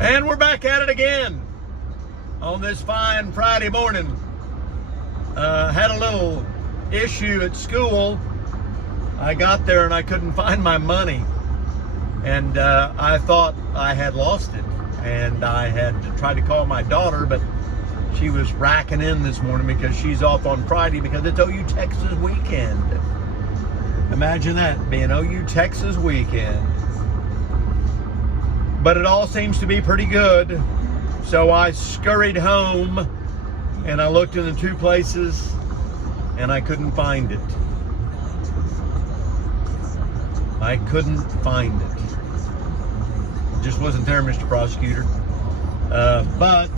And we're back at it again on this fine Friday morning. Had a little issue at school. I got there and I couldn't find my money. And I thought I had lost it. And I had to try to call my daughter, but she was racking in this morning because she's off on Friday because it's OU Texas weekend. Imagine that, being OU Texas weekend. But it all seems to be pretty good. So I scurried home and I looked in the two places and I couldn't find it. I couldn't find it. It just wasn't there, Mr. Prosecutor. But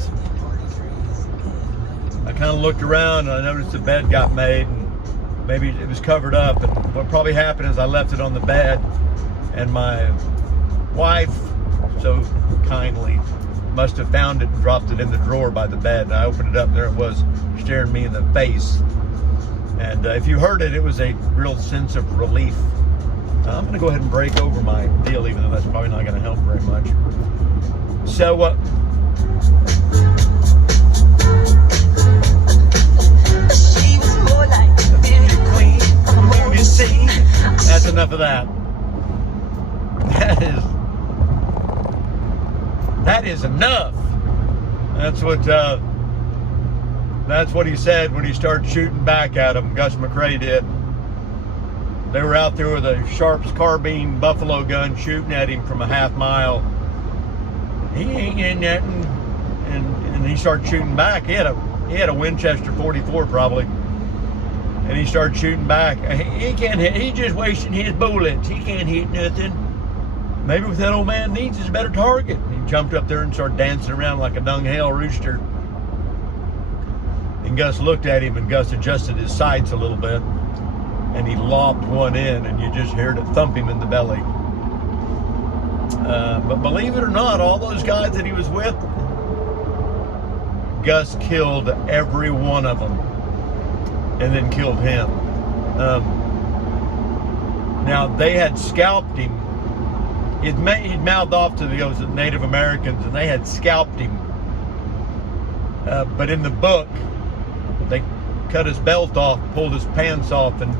I kind of looked around and I noticed the bed got made and maybe it was covered up. And what probably happened is I left it on the bed and my wife so kindly must have found it and dropped it in the drawer by the bed. And I opened it up and there it was, staring me in the face. And if you heard it, it was a real sense of relief. I'm going to go ahead and break over my deal, even though that's probably not going to help very much. So, she was more like a beauty queen from a movie scene. That's enough of that. That is enough. That's what he said when he started shooting back at him. Gus McCrae did. They were out there with a Sharps carbine buffalo gun shooting at him from a half mile. He ain't getting nothing. And he started shooting back. He had a Winchester 44 probably. And he started shooting back. He can't hit. He's just wasting his bullets. He can't hit nothing. Maybe what that old man needs is a better target. He jumped up there and started dancing around like a dung-hail rooster. And Gus looked at him, and Gus adjusted his sights a little bit. And he lopped one in, and you just heard it thump him in the belly. But believe it or not, all those guys that he was with, Gus killed every one of them. And then killed him. Now, they had scalped him. He'd mouthed off to those Native Americans, and they had scalped him. But in the book, they cut his belt off, pulled his pants off, and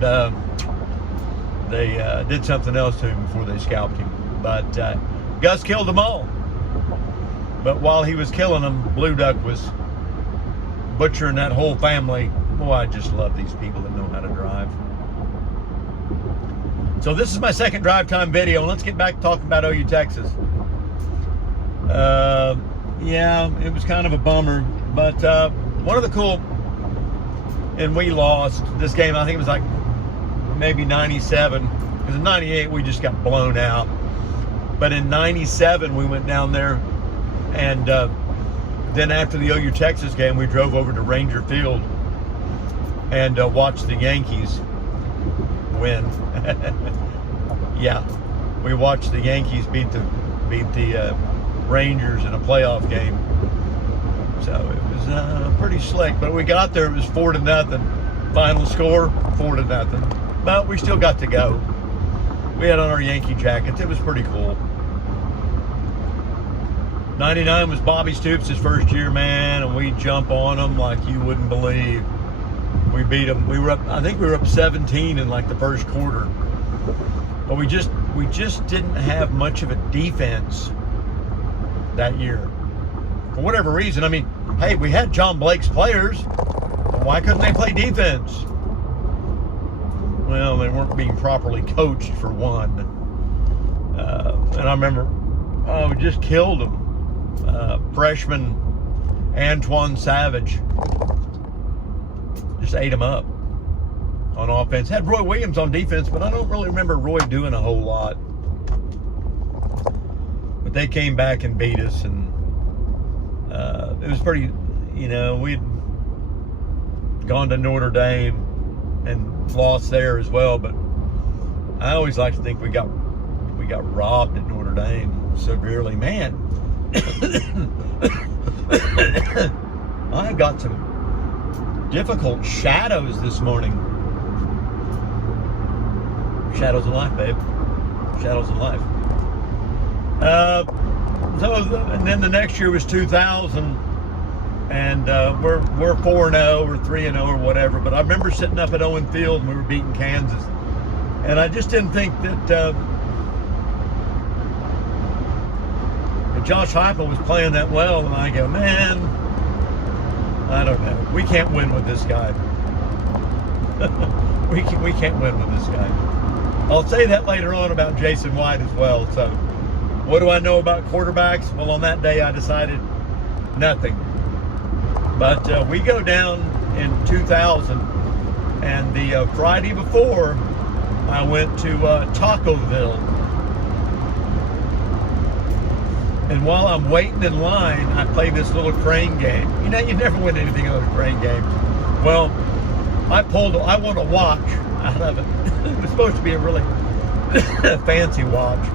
they did something else to him before they scalped him. But Gus killed them all. But while he was killing them, Blue Duck was butchering that whole family. Boy, I just love these people that know how to drive. So this is my second drive time video, and let's get back to talking about OU Texas. Yeah, it was kind of a bummer, but one of the cool, and we lost this game, I think it was like maybe 97, because in 98 we just got blown out. But in 97 we went down there, and then after the OU Texas game we drove over to Ranger Field and watched the Yankees win. Yeah, we watched the Yankees beat the Rangers in a playoff game. So it was pretty slick. But we got there, it was 4-0. Final score 4-0. But we still got to go. We had on our Yankee jackets. It was pretty cool. 99 was Bobby Stoops' first year, man, and we jump on them like you wouldn't believe. We beat them. I think we were up 17 in like the first quarter. But we just didn't have much of a defense that year. For whatever reason, I mean, hey, we had John Blake's players. Why couldn't they play defense? Well, they weren't being properly coached for one. And I remember, we just killed them. Freshman Antoine Savage just ate him up on offense. Had Roy Williams on defense, but I don't really remember Roy doing a whole lot. But they came back and beat us, and it was pretty, we'd gone to Notre Dame and lost there as well, but I always like to think we got robbed at Notre Dame severely. Man, I got some difficult shadows this morning. Shadows in life, babe. Shadows in life. And then the next year was 2000, and we're 4-0 or 3-0 or whatever. But I remember sitting up at Owen Field and we were beating Kansas, and I just didn't think that Josh Heupel was playing that well. And I go, man, I don't know. We can't win with this guy. we can't win with this guy. I'll say that later on about Jason White as well. So, what do I know about quarterbacks? Well, on that day, I decided nothing. But we go down in 2000, and the Friday before, I went to Tacoville. And while I'm waiting in line, I play this little crane game. You know, you never win anything on a crane game. Well, I won a watch out of it. It was supposed to be a really fancy watch.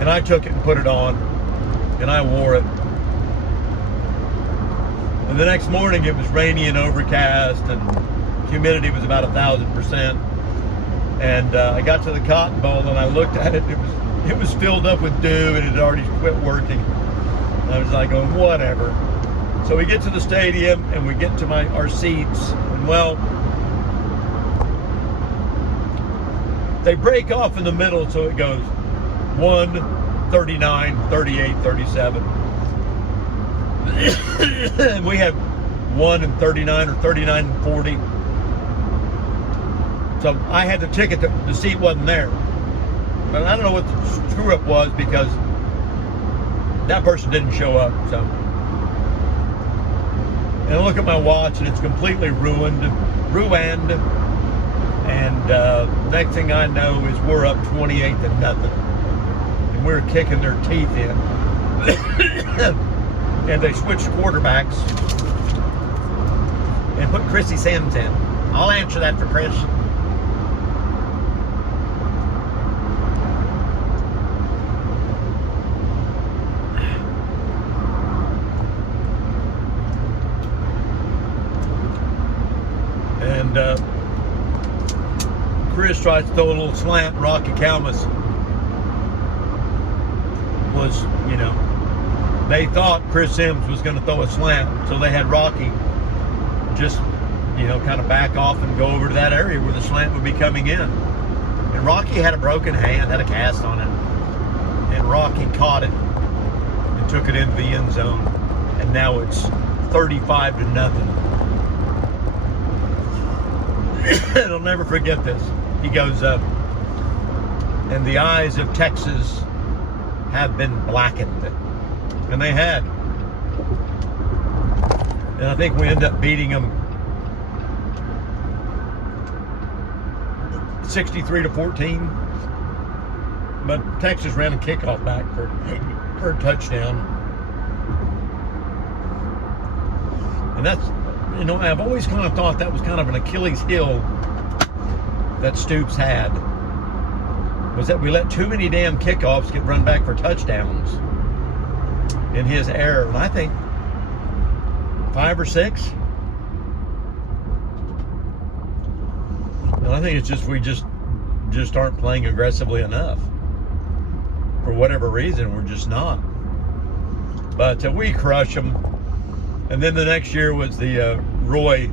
And I took it and put it on, and I wore it. And the next morning it was rainy and overcast, and humidity was about 1,000%. And I got to the Cotton Bowl and I looked at it. It was filled up with dew and it had already quit working. And I was like, going, whatever. So we get to the stadium and we get to our seats, and well, they break off in the middle, so it goes 1, 39, 38, 37. And we had 1 and 39 or 39 and 40. So I had the ticket, the seat wasn't there. But I don't know what the screw up was, because that person didn't show up. So, and I look at my watch and it's completely ruined. And next thing I know is we're up 28-0. And we're kicking their teeth in. And they switched quarterbacks and put Chrissy Sims in. I'll answer that for Chris. And Chris tried to throw a little slant. Rocky Calmus was, you know, they thought Chris Sims was going to throw a slant, so they had Rocky just, you know, kind of back off and go over to that area where the slant would be coming in. And Rocky had a broken hand, had a cast on it, and Rocky caught it and took it into the end zone, and now it's 35-0. And I'll never forget this. He goes, and the eyes of Texas have been blackened. And they had. And I think we ended up beating them 63-14. But Texas ran a kickoff back for a touchdown. And that's, you know, I've always kind of thought that was kind of an Achilles heel that Stoops had, was that we let too many damn kickoffs get run back for touchdowns in his era. And I think 5 or 6. And I think it's just we just aren't playing aggressively enough. For whatever reason, we're just not. But we crush them. And then the next year was the Roy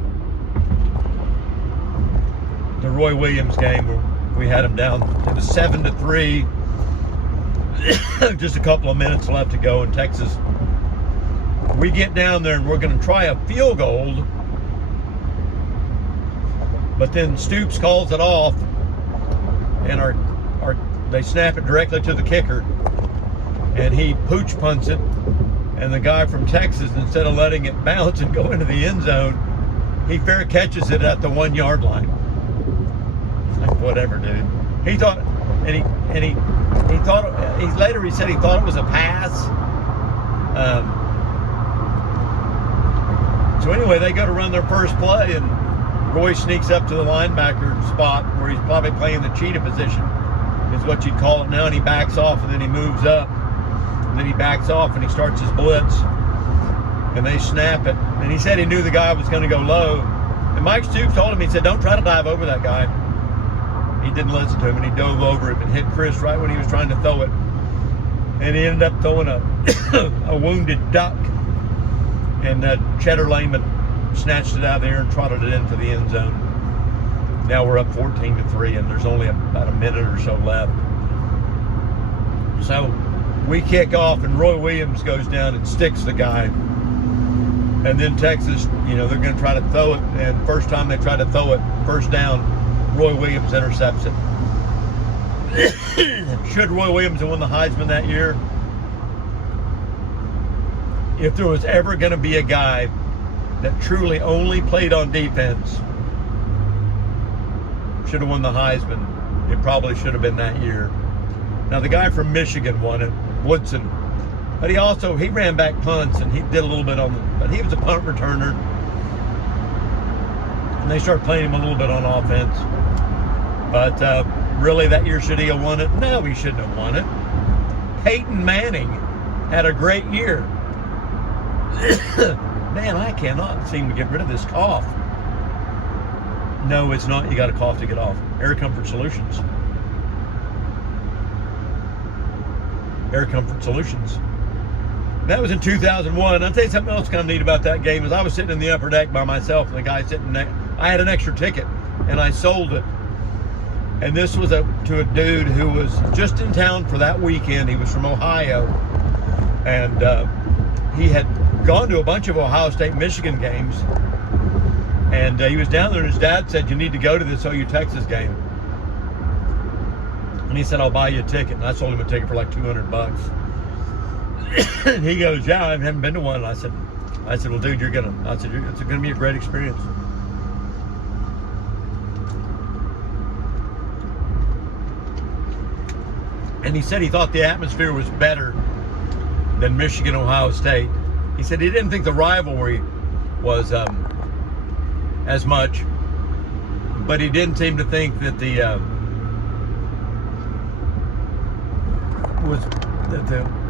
Williams game where we had him down. It was 7-3. Just a couple of minutes left to go in Texas. We get down there and we're going to try a field goal, but then Stoops calls it off, and they snap it directly to the kicker, and he pooch punts it. And the guy from Texas, instead of letting it bounce and go into the end zone, he fair catches it at the 1 yard line. Like, whatever, dude. He thought, and he thought, he said he thought it was a pass. So anyway, they go to run their first play, and Roy sneaks up to the linebacker spot where he's probably playing the cheetah position, is what you'd call it now, and he backs off, and then he moves up. And then he backs off and he starts his blitz, and they snap it. And he said he knew the guy was going to go low. And Mike Stoops told him, he said, don't try to dive over that guy. He didn't listen to him, and he dove over him and hit Chris right when he was trying to throw it. and he ended up throwing a wounded duck, and Cheddar Lehman snatched it out of there and trotted it into the end zone. Now we're up 14-3, and there's only about a minute or so left. So we kick off, and Roy Williams goes down and sticks the guy. And then Texas, they're going to try to throw it. And first time they try to throw it, first down, Roy Williams intercepts it. Should Roy Williams have won the Heisman that year? If there was ever going to be a guy that truly only played on defense, should have won the Heisman, it probably should have been that year. Now, the guy from Michigan won it, Woodson. But he ran back punts, and he did a little bit but he was a punt returner. And they started playing him a little bit on offense. But really, that year, should he have won it? No, he shouldn't have won it. Peyton Manning had a great year. Man, I cannot seem to get rid of this cough. No, it's not. You got a cough to get off. Air Comfort Solutions. Air Comfort Solutions. That was in 2001. I'll tell you something else kind of neat about that game is I was sitting in the upper deck by myself, and the guy sitting there, I had an extra ticket, and I sold it. And this was to a dude who was just in town for that weekend. He was from Ohio, and he had gone to a bunch of Ohio State, Michigan games, and he was down there, and his dad said, "You need to go to this OU Texas game." And he said, "I'll buy you a ticket." And I sold him a ticket for like $200. And he goes, "Yeah, I haven't been to one." And I said, "Well, dude, it's gonna be a great experience." And he said he thought the atmosphere was better than Michigan, Ohio State. He said he didn't think the rivalry was as much, but he didn't seem to think that the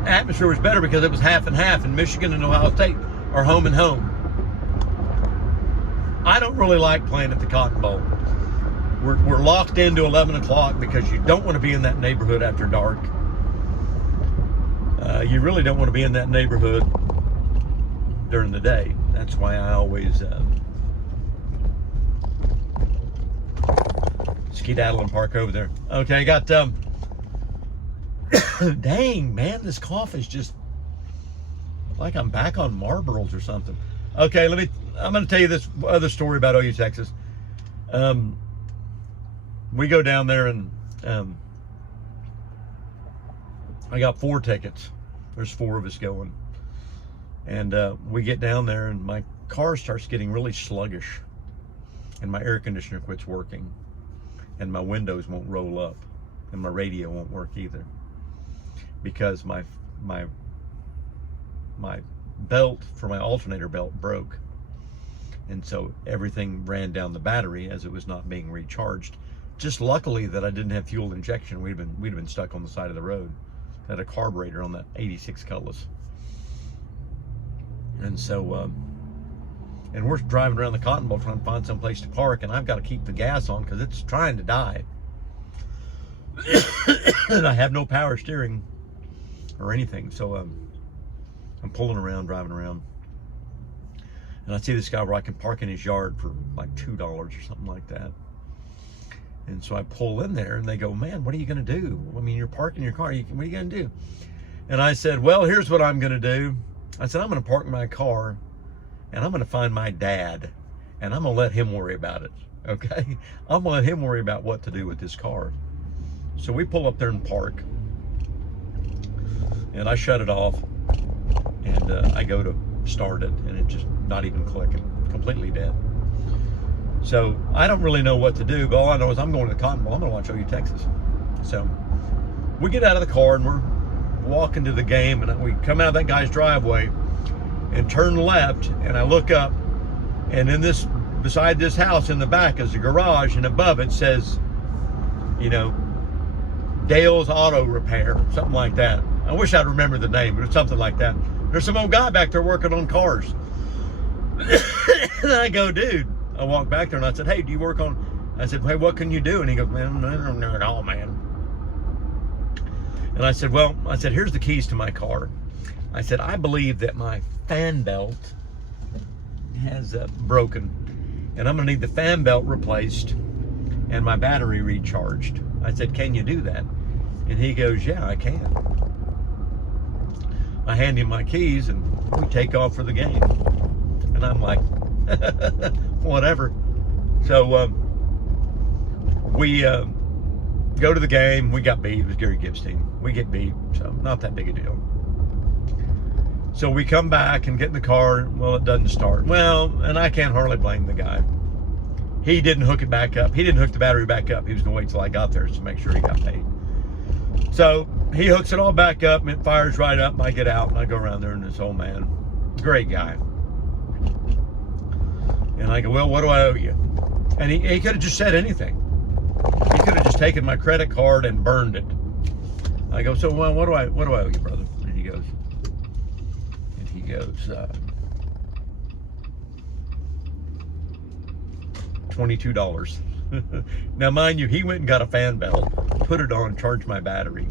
atmosphere was better because it was half and half, and Michigan and Ohio State are home and home. I don't really like playing at the Cotton Bowl. We're locked into 11 o'clock because you don't want to be in that neighborhood after dark. You really don't want to be in that neighborhood during the day. That's why I always skedaddle and park over there. Okay, I got dang, man, this cough is just like I'm back on Marlboros or something. Okay, I'm going to tell you this other story about OU Texas. We go down there, and I got 4 tickets. There's 4 of us going. And we get down there, and my car starts getting really sluggish, and my air conditioner quits working, and my windows won't roll up, and my radio won't work either, because my belt for my alternator belt broke, and so everything ran down the battery as it was not being recharged. Just luckily that I didn't have fuel injection. We'd have been stuck on the side of the road. I had a carburetor on that 86 Cutlass. And so, and we're driving around the Cotton Bowl trying to find some place to park, and I've got to keep the gas on because it's trying to die. And I have no power steering or anything. So I'm pulling around, driving around. And I see this guy where I can park in his yard for like $2 or something like that. And so I pull in there, and they go, "Man, what are you going to do? I mean, you're parking your car. What are you going to do?" And I said, "Well, here's what I'm going to do." I said, "I'm going to park my car, and I'm going to find my dad, and I'm going to let him worry about it, okay? I'm going to let him worry about what to do with this car." So we pull up there and park, and I shut it off, and I go to start it, and it's just not even clicking, completely dead. So I don't really know what to do, but all I know is I'm going to the Cotton Bowl. I'm going to watch OU Texas. So we get out of the car, and we're walking to the game, and we come out of that guy's driveway and turn left, and I look up, and beside this house in the back is a garage, and above it says, Dale's Auto Repair, something like that. I wish I'd remember the name, but it's something like that. There's some old guy back there working on cars. And I go, "Dude," I walked back there, and I said, "Hey, do you work on?" I said, "Hey, what can you do?" And he goes, "Man, I don't know at all, man." And I said, well, here's the keys to my car. I said, I believe that my fan belt has broken, and I'm gonna need the fan belt replaced and my battery recharged. I said, can you do that? And he goes, yeah, I can. I hand him my keys and we take off for the game. And I'm like, whatever. So we go to the game. We got beat. It was Gary Gibbs' team. We get beat, so not that big a deal. So we come back and get in the car. Well, it doesn't start. Well, and I can't hardly blame the guy. He didn't hook it back up. He didn't hook the battery back up. He was gonna wait till I got there to make sure he got paid. So he hooks it all back up and it fires right up. And I get out and I go around there, and this old man, great guy. And I go, well, what do I owe you? And he could have just said anything. He could have just taken my credit card and burned it. I go, so well, what do I owe you, brother? And he goes, $22. Now, mind you, he went and got a fan belt, put it on, charged my battery.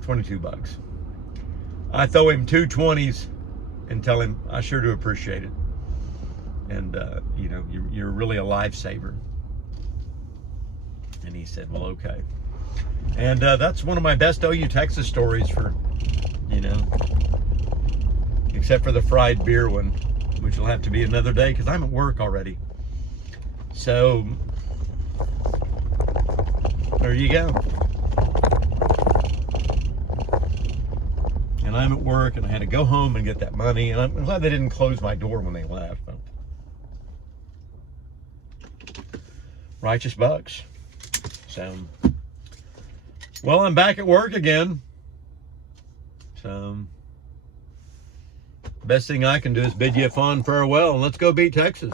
$22. I throw him 2 20s and tell him I sure do appreciate it. And you know, you're really a lifesaver. And he said, well, okay. And that's one of my best OU Texas stories for, you know, except for the fried beer one, which will have to be another day because I'm at work already. So there you go. And I'm at work and I had to go home and get that money. And I'm glad they didn't close my door when they left. Righteous bucks. So, well, I'm back at work again. So, best thing I can do is bid you a fond farewell and let's go beat Texas.